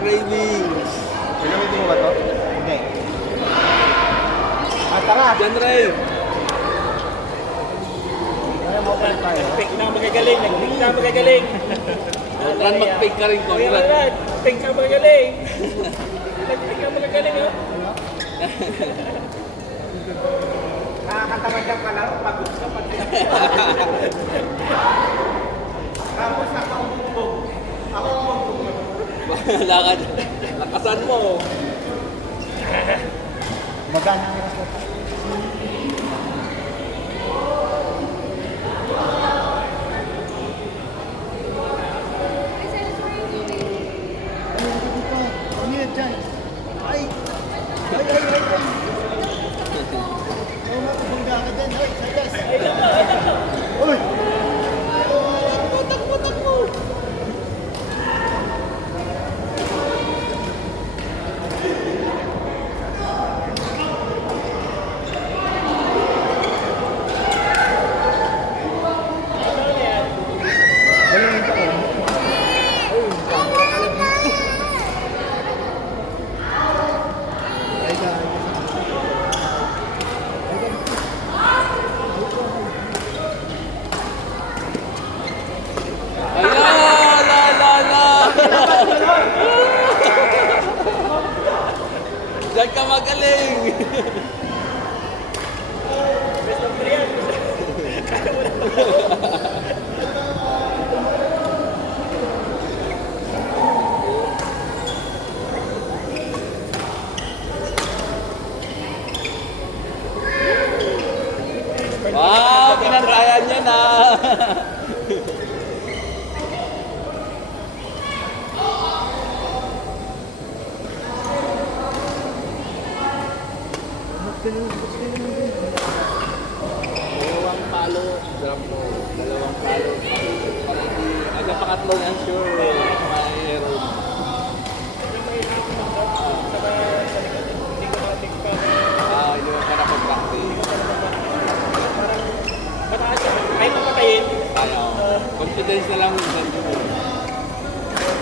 cravings. Gagamitin mo ba to? Hindi. Tara! Diyan, Ray. Kaya mo pala tayo. Nag-pick na magagaling. Nag-pick na magagaling. Ran, mag-pick ka rin, Kaya Conrad. Ran, pick na magagaling. Nag-pick na magagaling, oh. Nakakatamad ka lang pagod ka pag tapos ako umumbog. Ako umumbog. Lakad. Lakasan mo. Magana ang oras ko. Ayan! La! Diyan ka magaling. Best of 3 yan. Wow! Kinantayan niya na. Dalawang palo, drum mo. Dalawang palo. Para hindi, hanggang pangatlo yan, sure. Mayroon. Hindi mo pa napag-practice. Mataas siya. Kahit mapatayin. Ano, confidence na lang minsan mo.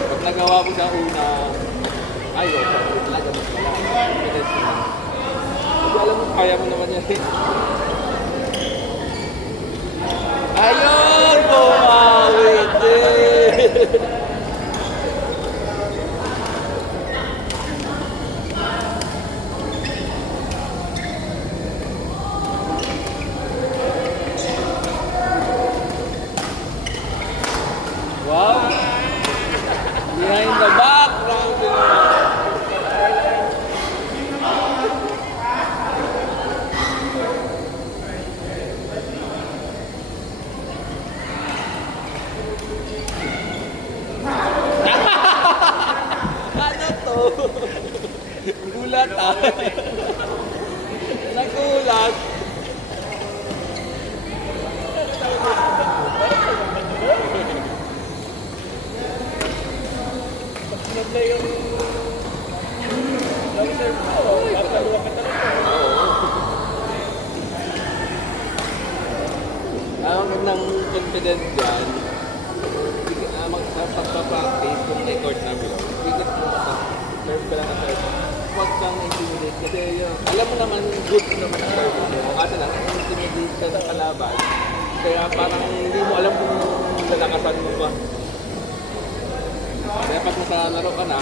Pag nagawa mo sa una, ayaw, talaga mas wala. Confidence na lang. Kasi alam mo, kaya mo naman yan eh. Ayun! Bumawit eh! Wow! Behind the back! Grabe naman. Ano to? Gulat ah. Nagulat. Sunod na yung long serve ko. Papaluwa ka talaga. Ang ng confidence dyan, magpapapraktice kung record namin. Bigat mo sa serve ka lang na serve. Huwag kang intimidate kasi alam mo naman good naman ang serve mo. Kasi lang, intimidate ka sa kalaban. Kaya parang hindi mo alam kung lalakasan mo ba. Kaya pag nasa laro ka na,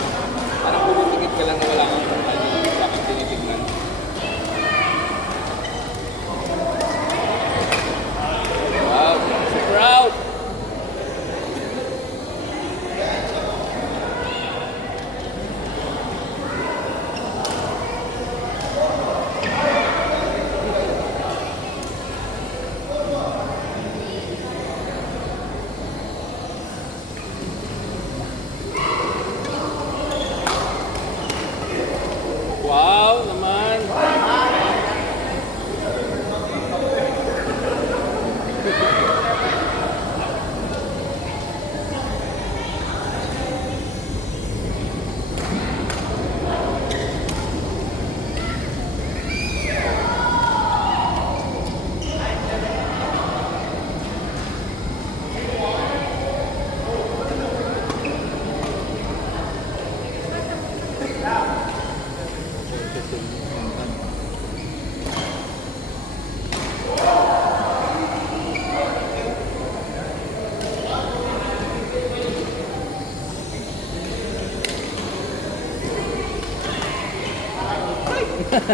parang pumutikit ka lang na wala kang tinitignan. Wow, so proud! Hello!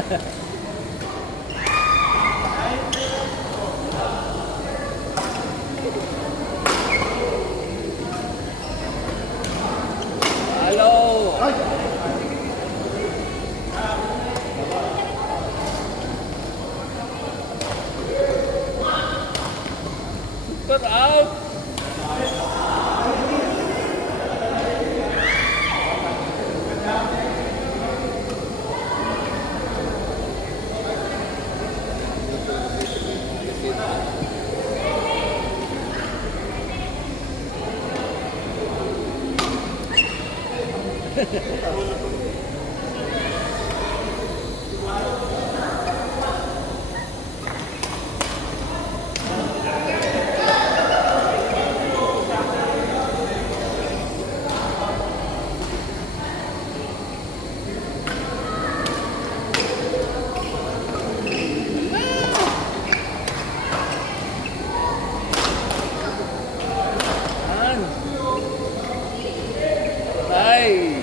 Super out! Yan. Ay!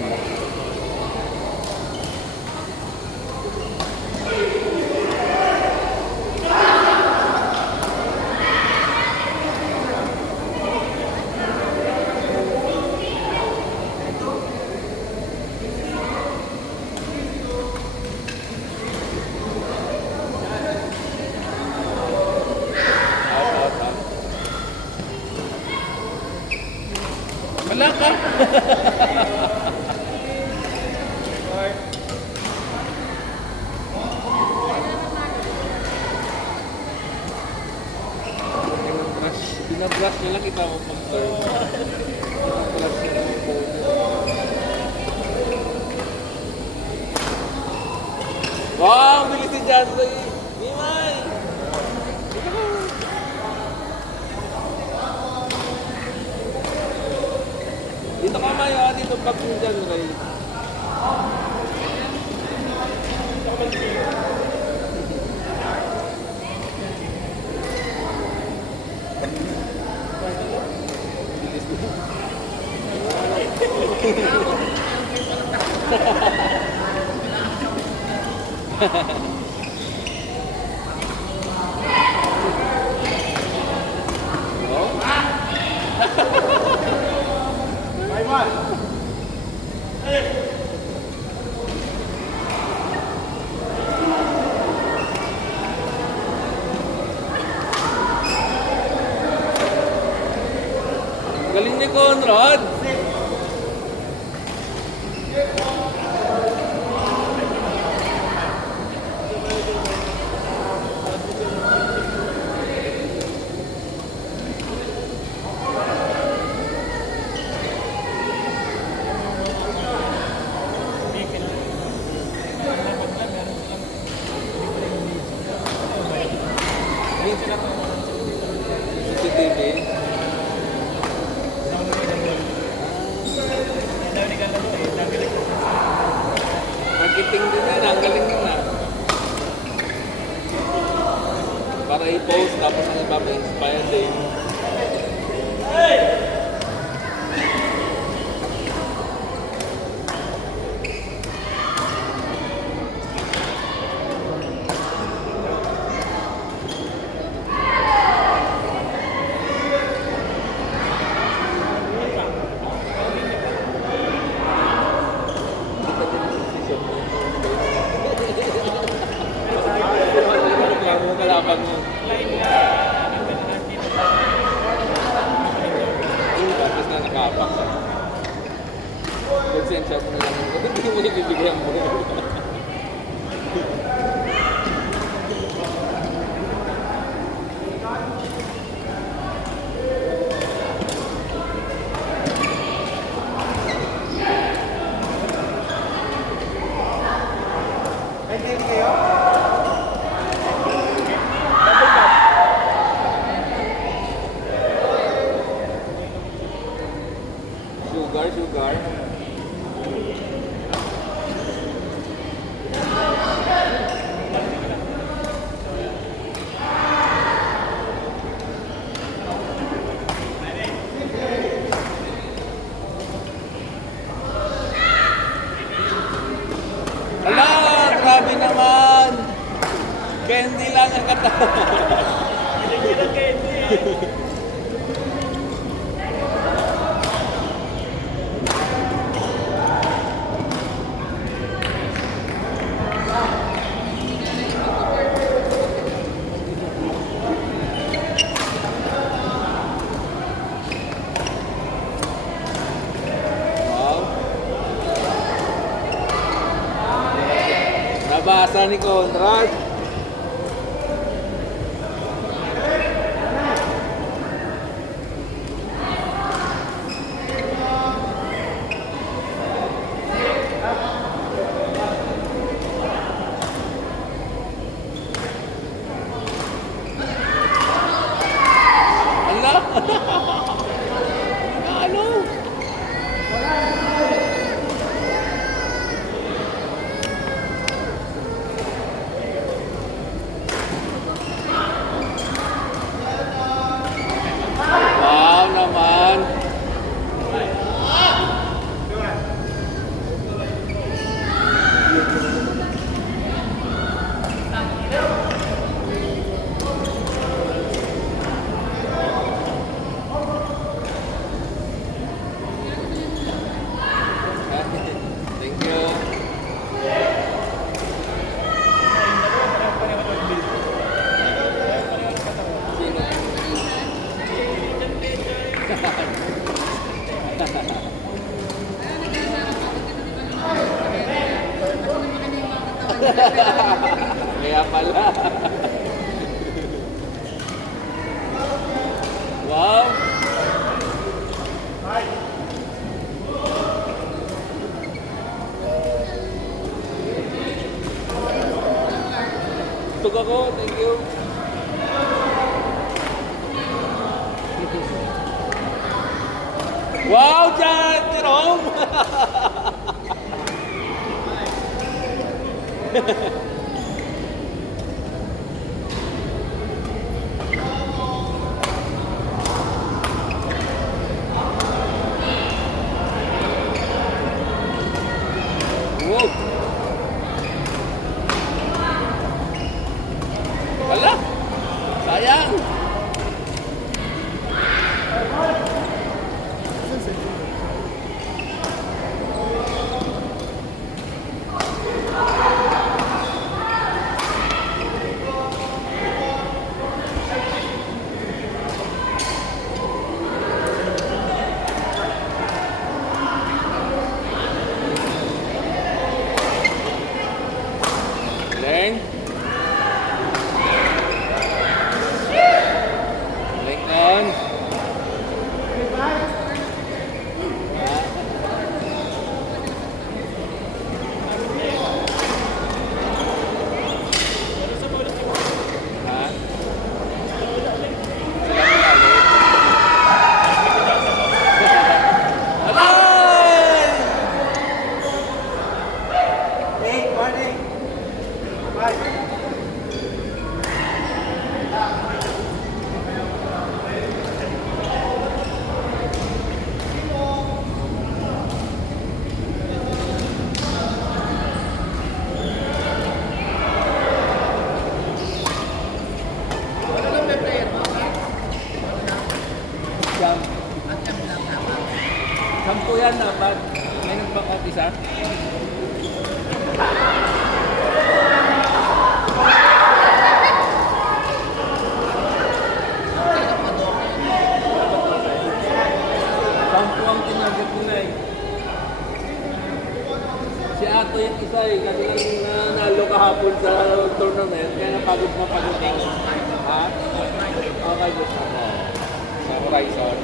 Wala ka. Binabrush niya lang kita mo pag-turn. Binabrush niya lang ang phone. Wow! Bilis si Jansoy! Mimay! Dito ka! Dito ka, Mayo. Dito pag dyan, Ray. Galing ni Conrad. CCTV. Marketing din yan, ang galing mo na. Para i-post, tapos ang iba pa-inspire din. Kalaban mo. Tapos na nakapak siya. Consensya mo na lang. Hindi mo ibibigyan mo. Sugar. Ala, Grabe naman! Candy lang ang katawan. Wow. Nabasa ni Conrad. Ala! Ano? Wow naman! Thank you. Sino? Kaya pala. Wow! Tug ako, thank you. Wow, Jerome! Wow! Wala! Sayang! Len? Lincoln? Ha? Alay! Hey, morning. Bye. Jump. Sampu yan dapat. May nagbakat isa. Sampu ang tinagot nila eh. Si Ato yung isa eh. Kasi lang nanalo kahapon sa tournament. Kaya napagod na pagod na. Ha? Okay, gusto mo. Sa Horizon.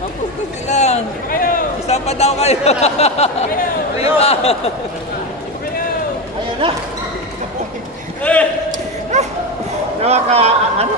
Mapunta sila. Isa pa daw kayo. Diba? Ayan na. Nakaka, ano?